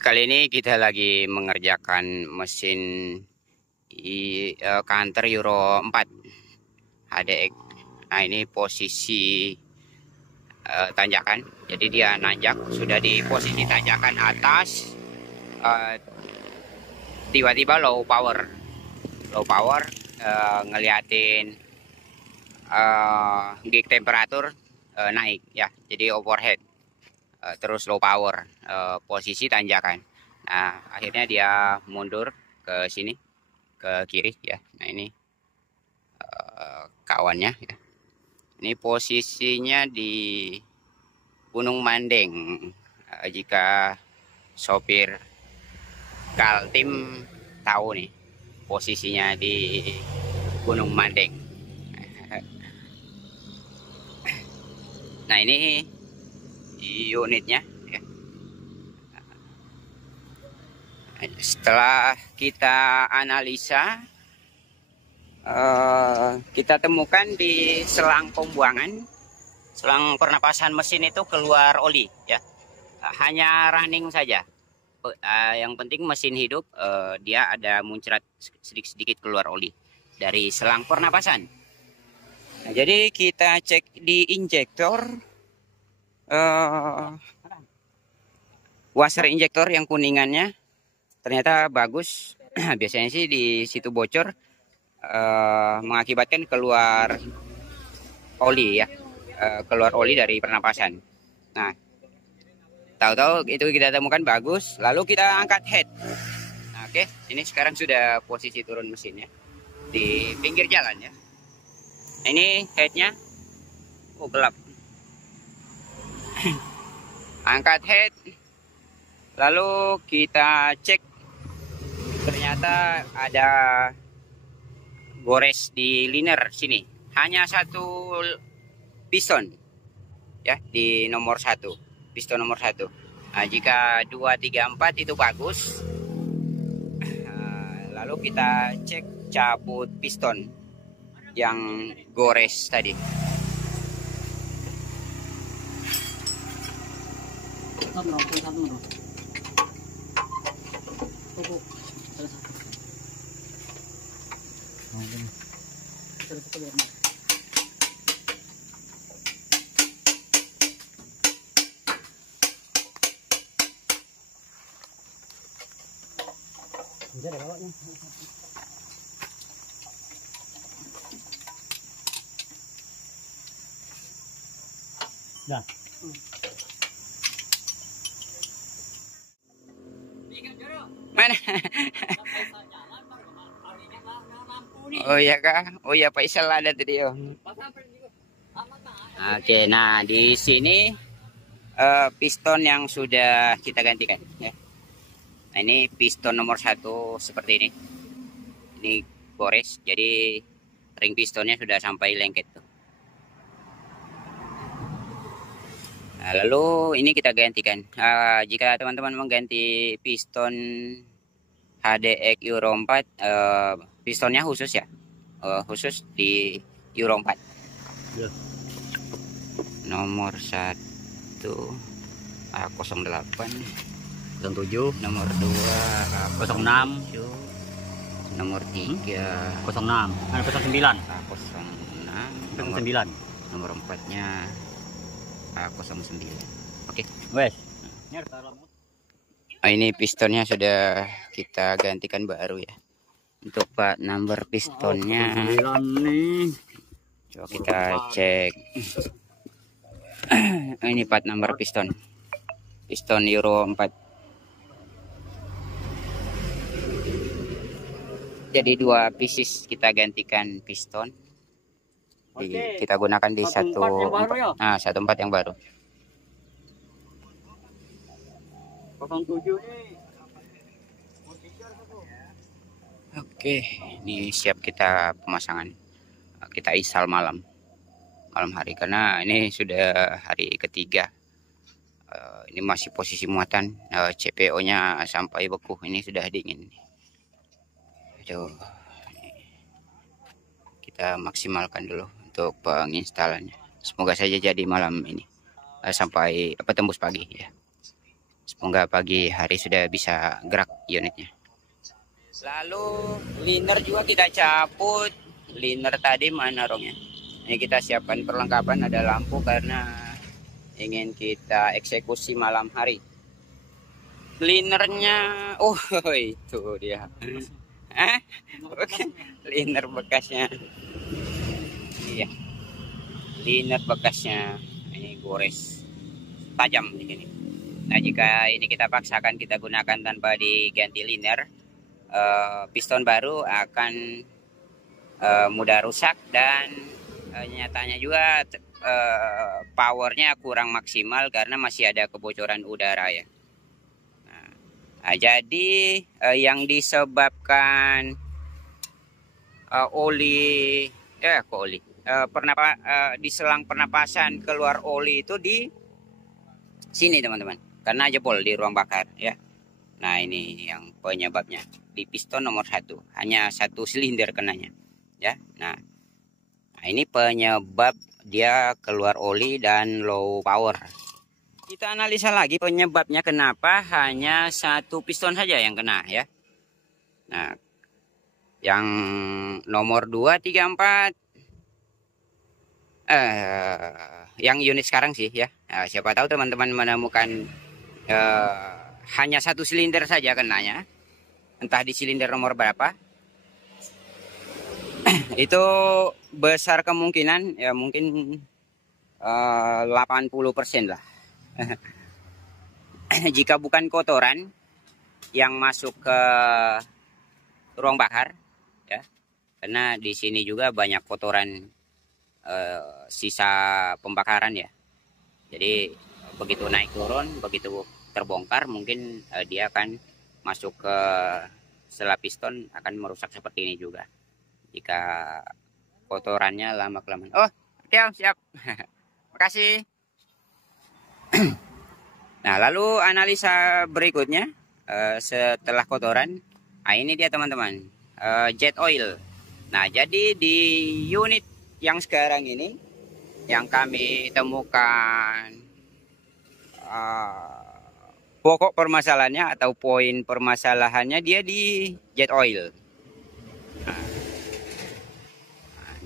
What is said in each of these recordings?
Kali ini kita lagi mengerjakan mesin Canter Euro 4 HDX. Nah, ini posisi tanjakan. Jadi dia nanjak, sudah di posisi tanjakan atas. Tiba-tiba low power. Ngeliatin gig temperatur naik ya. Jadi overhead. Terus low power, posisi tanjakan. Nah, akhirnya dia mundur ke sini, ke kiri ya. Nah, ini kawannya ya. Ini posisinya di Gunung Mandeng. Jika sopir Kaltim tahu nih, posisinya di Gunung Mandeng. Nah, ini unitnya ya. Setelah kita analisa, kita temukan di selang pembuangan, selang pernapasan mesin itu keluar oli ya. Hanya running saja. Yang penting mesin hidup, dia ada muncrat sedikit keluar oli dari selang pernapasan. Nah, jadi kita cek di injektor, washer injektor yang kuningannya ternyata bagus. Biasanya sih di situ bocor, mengakibatkan keluar oli ya, keluar oli dari pernapasan. Nah, tahu-tahu itu kita temukan bagus, lalu kita angkat head. Nah, oke, ini sekarang sudah posisi turun mesinnya di pinggir jalan ya. Ini headnya, gelap. Angkat head, lalu kita cek, ternyata ada gores di liner sini. Hanya satu piston ya di nomor 1, piston nomor 1. Nah, jika 2, 3, 4 itu bagus. Lalu kita cek cabut piston yang gores tadi. Dah. Mana? Oh iya kah? Oh iya Pak Isal ada tadi oh. Oke, nah di sini piston yang sudah kita gantikan ya. Nah, ini piston nomor 1 seperti ini. Ini gores, jadi ring pistonnya sudah sampai lengket tuh. Nah, lalu ini kita gantikan. Jika teman-teman mengganti piston HDX Euro 4, pistonnya khusus ya, khusus di Euro 4 ya. Nomor 1 A08, 07, nomor 2 06, nomor 3 06, 09, A06, nomor 4-nya A09. Oke. Wes. Ini pistonnya sudah kita gantikan baru ya. Untuk part number pistonnya, coba kita cek. Ini part number piston Euro 4. Jadi 2 pieces kita gantikan piston. Kita gunakan di 14 yang baru. 07 nih. Oke, ini siap kita pemasangan. Kita isal malam hari karena ini sudah hari ketiga. Ini masih posisi muatan, CPO-nya sampai beku. Ini sudah dingin. Aduh, kita maksimalkan dulu untuk penginstalannya. Semoga saja jadi malam ini, sampai tembus pagi ya. Semoga pagi hari sudah bisa gerak unitnya. Lalu liner juga kita cabut. Liner tadi mana rongnya? Ini kita siapkan perlengkapan, ada lampu karena ingin kita eksekusi malam hari. Linernya, oh itu dia. Liner bekasnya. Iya. Liner bekasnya. Ini gores tajam di sini. Nah, jika ini kita paksakan kita gunakan tanpa diganti liner, piston baru akan mudah rusak dan nyatanya juga powernya kurang maksimal karena masih ada kebocoran udara ya. Nah, jadi yang disebabkan oli di selang pernapasan keluar oli itu di sini teman-teman, karena jebol di ruang bakar ya. Nah, ini yang penyebabnya di piston nomor 1, hanya 1 silinder kenanya ya. Nah, ini penyebab dia keluar oli dan low power. Kita analisa lagi penyebabnya kenapa hanya 1 piston saja yang kena ya. Nah, yang nomor 2, 3, 4 yang unit sekarang sih ya. Nah, siapa tahu teman-teman menemukan hanya 1 silinder saja kenanya, entah di silinder nomor berapa. Itu besar kemungkinan ya, mungkin 80% lah. Jika bukan kotoran yang masuk ke ruang bakar ya, karena di sini juga banyak kotoran sisa pembakaran ya. Jadi begitu naik turun, begitu terbongkar mungkin dia akan masuk ke sela piston, akan merusak seperti ini juga jika kotorannya lama kelamaan. Oh, siap. Makasih. Nah, lalu analisa berikutnya setelah kotoran. Nah, ini dia teman-teman, jet oil. Nah, jadi di unit yang sekarang ini yang kami temukan pokok permasalahannya atau poin permasalahannya dia di jet oil.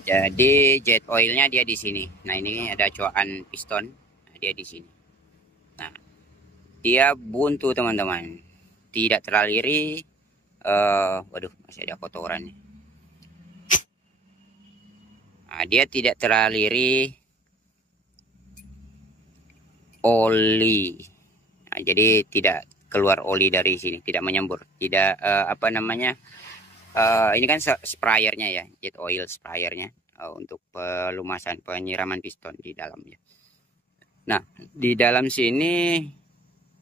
Jadi jet oilnya dia di sini. Nah, ini ada coakan piston, nah, dia di sini. Nah, dia buntu teman-teman, tidak teraliri. Waduh, masih ada kotorannya. Nah, dia tidak teraliri oli. Nah, jadi tidak keluar oli dari sini, tidak menyembur, tidak ini kan sprayernya ya, jet oil sprayernya untuk pelumasan penyiraman piston di dalamnya. Nah, di dalam sini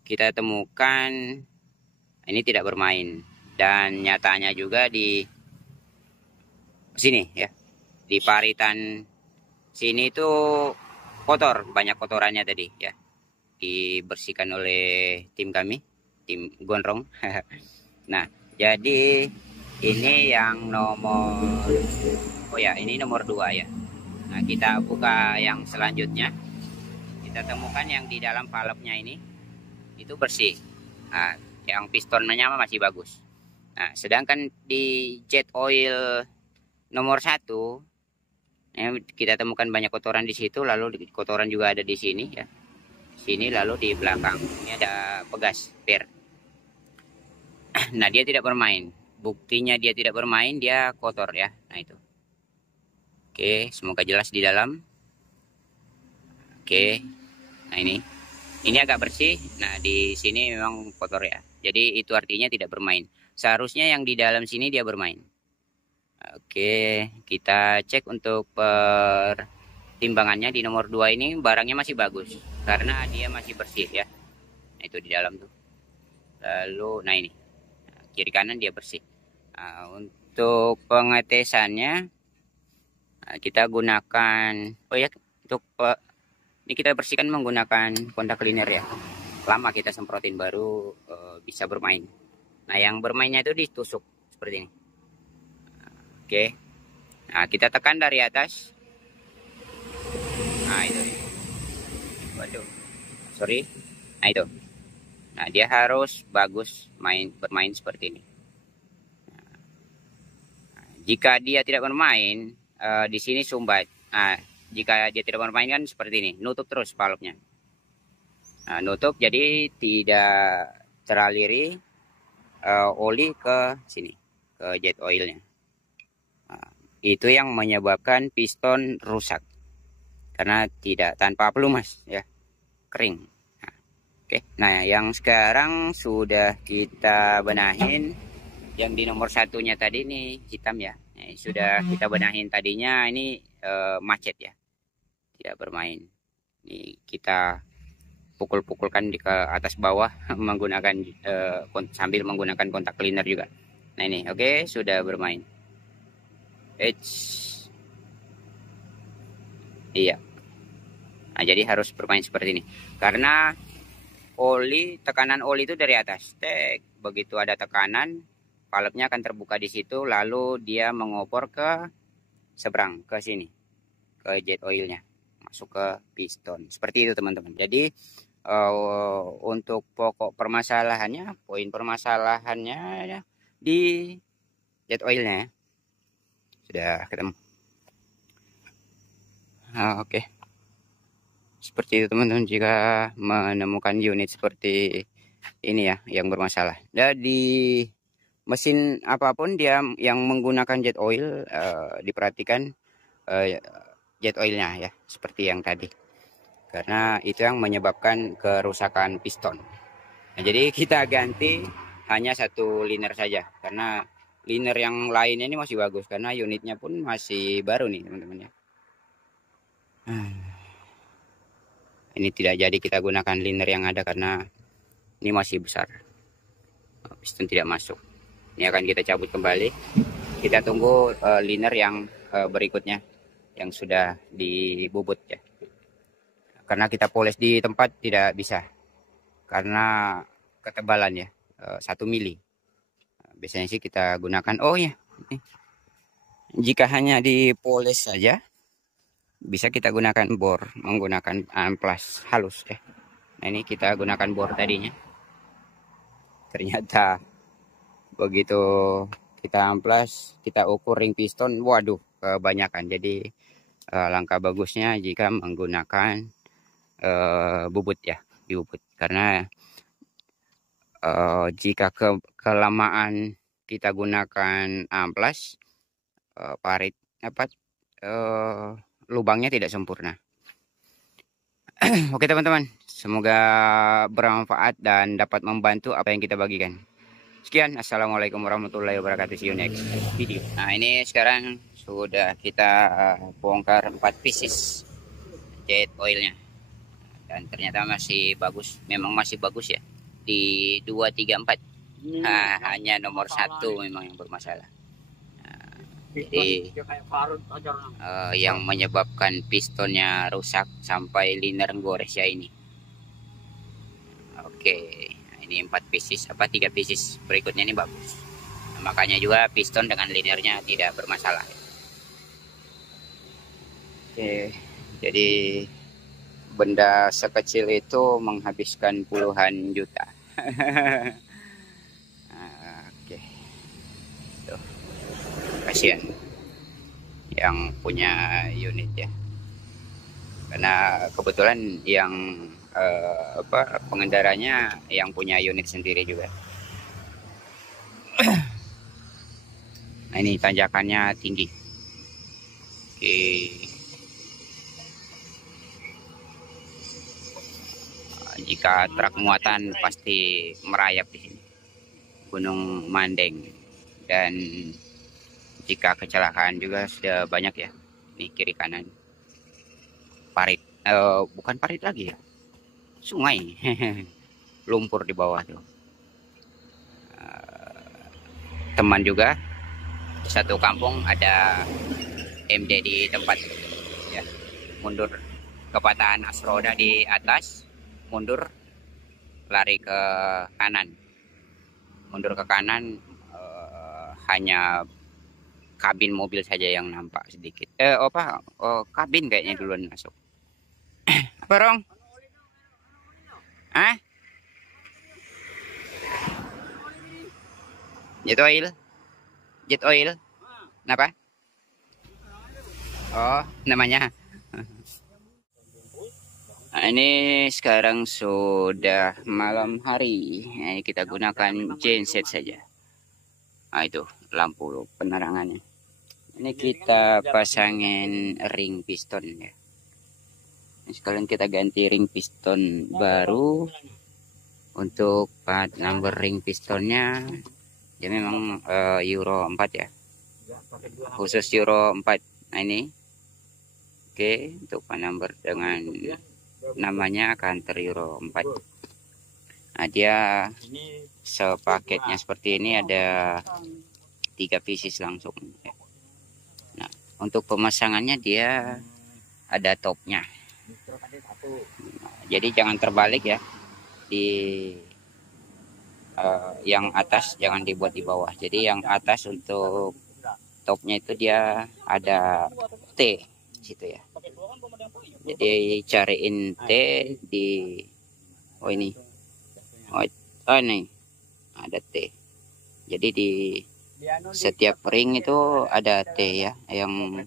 kita temukan ini tidak bermain, dan nyatanya juga di sini ya, di paritan sini itu kotor, banyak kotorannya tadi ya, dibersihkan oleh tim kami, tim gondrong. Nah, jadi ini yang nomor, ini nomor 2 ya. Nah, kita buka yang selanjutnya. Kita temukan yang di dalam valve-nya ini itu bersih. Nah, yang pistonnya masih bagus. Nah, sedangkan di jet oil nomor 1 kita temukan banyak kotoran di situ, lalu kotoran juga ada di sini ya. Sini, lalu di belakang ini ada pegas per. Nah, dia tidak bermain. Buktinya dia tidak bermain, dia kotor ya. Nah, itu. Oke, semoga jelas di dalam. Oke. Nah, ini agak bersih. Nah, di sini memang kotor ya. Jadi itu artinya tidak bermain. Seharusnya yang di dalam sini dia bermain. Oke, kita cek untuk pertimbangannya di nomor 2 ini barangnya masih bagus karena dia masih bersih ya. Nah, itu di dalam tuh. Lalu, nah ini. Kiri kanan dia bersih. Nah, untuk pengetesannya kita gunakan untuk ini kita bersihkan menggunakan kontak cleaner ya. Lama kita semprotin baru bisa bermain. Nah, yang bermainnya itu ditusuk seperti ini. Oke. Nah, kita tekan dari atas. Nah, itu. Waduh. Sorry. Nah, itu. Nah, dia harus bagus bermain seperti ini. Jika dia tidak bermain, di sini sumbat. Nah, jika dia tidak bermain kan seperti ini, nutup terus valve-nya. Nah, nutup jadi tidak teraliri oli ke sini, ke jet oilnya. Nah, itu yang menyebabkan piston rusak karena tidak tanpa pelumas ya, kering. Nah, oke. Nah, yang sekarang sudah kita benahin. Yang di nomor satunya tadi ini hitam ya. Nah, sudah kita benahin tadinya ini macet ya, tidak bermain. Ini kita pukul-pukulkan ke atas bawah menggunakan sambil menggunakan kontak cleaner juga. Nah ini oke, sudah bermain. Iya. Nah jadi harus bermain seperti ini karena tekanan oli itu dari atas. Begitu ada tekanan, valve-nya akan terbuka di situ, lalu dia mengopor ke seberang ke sini, ke jet oilnya, masuk ke piston. Seperti itu teman-teman. Jadi untuk pokok permasalahannya, poin permasalahannya ya, di jet oilnya ya. Sudah ketemu. Oke. Seperti itu teman-teman, jika menemukan unit seperti ini ya yang bermasalah. Jadi mesin apapun dia yang menggunakan jet oil, diperhatikan jet oilnya ya, seperti yang tadi. Karena itu yang menyebabkan kerusakan piston. Nah, jadi kita ganti hanya satu liner saja, karena liner yang lainnya ini masih bagus karena unitnya pun masih baru nih teman-teman ya. Ini tidak jadi kita gunakan liner yang ada karena ini masih besar, piston tidak masuk. Ini akan kita cabut kembali. Kita tunggu liner yang berikutnya yang sudah dibubut ya. Karena kita poles di tempat tidak bisa karena ketebalan ya 1 mili. Biasanya sih kita gunakan, oh ya, jika hanya dipoles saja bisa kita gunakan bor, menggunakan amplas halus ya. Nah ini kita gunakan bor tadinya. Ternyata begitu kita amplas, kita ukur ring piston, waduh kebanyakan. Jadi langkah bagusnya jika menggunakan bubut ya, dibubut. Karena jika kelamaan kita gunakan amplas, parit lubangnya tidak sempurna. Oke teman-teman, semoga bermanfaat dan dapat membantu apa yang kita bagikan. Sekian, assalamualaikum warahmatullahi wabarakatuh. See you next video. Nah ini sekarang sudah kita bongkar 4 pieces jet oilnya, dan ternyata masih bagus. Memang masih bagus ya, di 2, 3, 4. Hanya nomor 1 memang yang bermasalah. Jadi yang menyebabkan pistonnya rusak sampai liner gores ya ini. Oke, ini 4 pieces 3 pieces berikutnya ini bagus. Nah, makanya juga piston dengan linernya tidak bermasalah. Oke, jadi benda sekecil itu menghabiskan puluhan juta. Oke. Tuh. Kasihan yang punya unit ya, karena kebetulan yang pengendaranya yang punya unit sendiri juga. Nah ini tanjakannya tinggi. Oke. Jika truk muatan pasti merayap di sini, Gunung Mandeng. Dan jika kecelakaan juga sudah banyak ya. Ini kiri kanan parit, bukan parit lagi ya, sungai. Lumpur di bawah tuh. Teman juga satu kampung ada MD di tempat ya. Mundur kepatahan as roda di atas, mundur lari ke kanan, mundur ke kanan, hanya kabin mobil saja yang nampak sedikit. Kabin kayaknya duluan masuk. Apa Rong? Jet oil. Jet oil. Kenapa? Oh, namanya. Nah, ini sekarang sudah malam hari. Nah, ini kita gunakan genset saja. Nah, itu lampu penerangannya. Ini kita pasangin ring piston ya. Ini sekalian kita ganti ring piston baru. Untuk part number ring pistonnya ya memang Euro 4 ya. Khusus Euro 4. Nah ini. Oke, untuk part number dengan namanya Canter Euro 4. Nah, dia sepaketnya seperti ini, ada 3 pieces langsung ya. Nah, untuk pemasangannya dia ada topnya. Jadi jangan terbalik ya. Di yang atas jangan dibuat di bawah. Jadi yang atas untuk topnya itu dia ada T situ ya. Jadi cariin T di ini. Oh ini ada T. Jadi di setiap ring itu ada T ya. Yang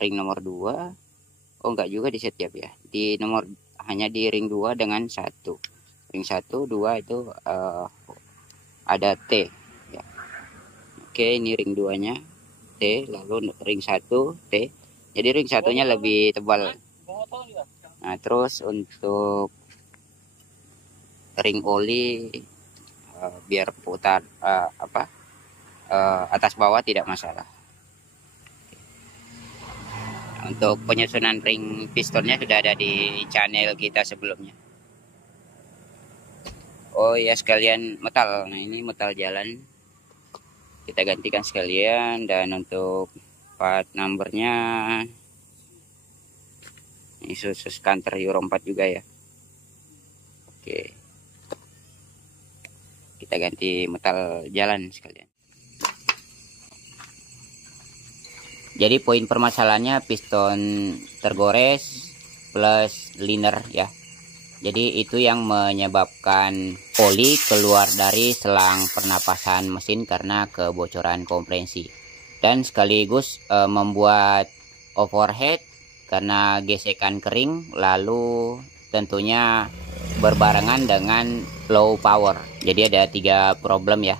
ring nomor 2. Oh enggak juga di setiap ya. Di nomor hanya di ring 2 dengan 1. Ring 1, 2 itu ada T ya. Oke, ini ring 2-nya T, lalu ring 1 T. Jadi ring satunya lebih tebal. Nah, terus untuk ring oli biar putar atas bawah tidak masalah. Untuk penyusunan ring pistonnya sudah ada di channel kita sebelumnya. Oh ya, sekalian metal. Nah, ini metal jalan kita gantikan sekalian. Dan untuk part numbernya ini khusus Canter Euro 4 juga ya. Oke, kita ganti metal jalan sekalian. Jadi poin permasalahannya piston tergores plus liner ya. Jadi itu yang menyebabkan oli keluar dari selang pernapasan mesin karena kebocoran kompresi. Dan sekaligus membuat overhead karena gesekan kering, lalu tentunya berbarengan dengan low power. Jadi ada 3 problem ya.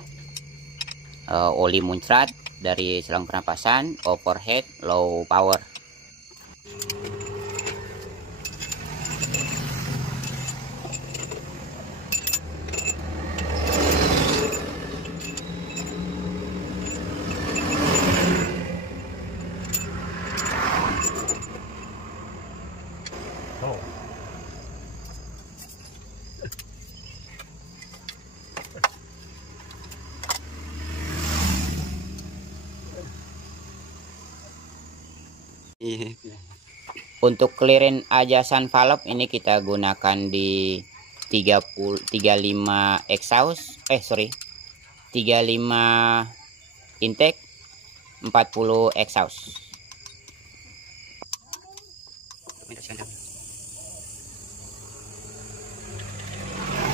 Oli muncrat dari selang pernapasan, overhead, low power. Untuk clearance ajasan valve ini kita gunakan di 35 exhaust, 35 intake, 40 exhaust.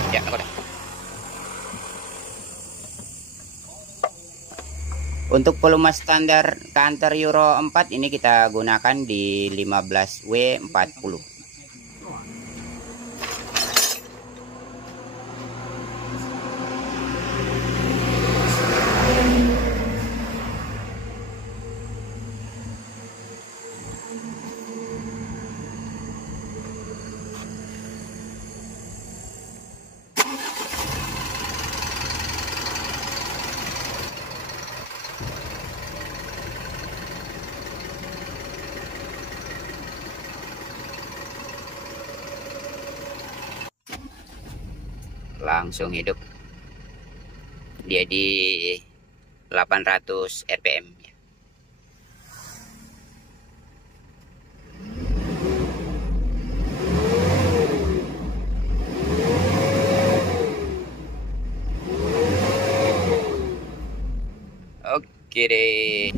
Ya, untuk volume standar Canter Euro 4 ini kita gunakan di 15W40. Langsung hidup, dia di 800 rpm. Oke deh.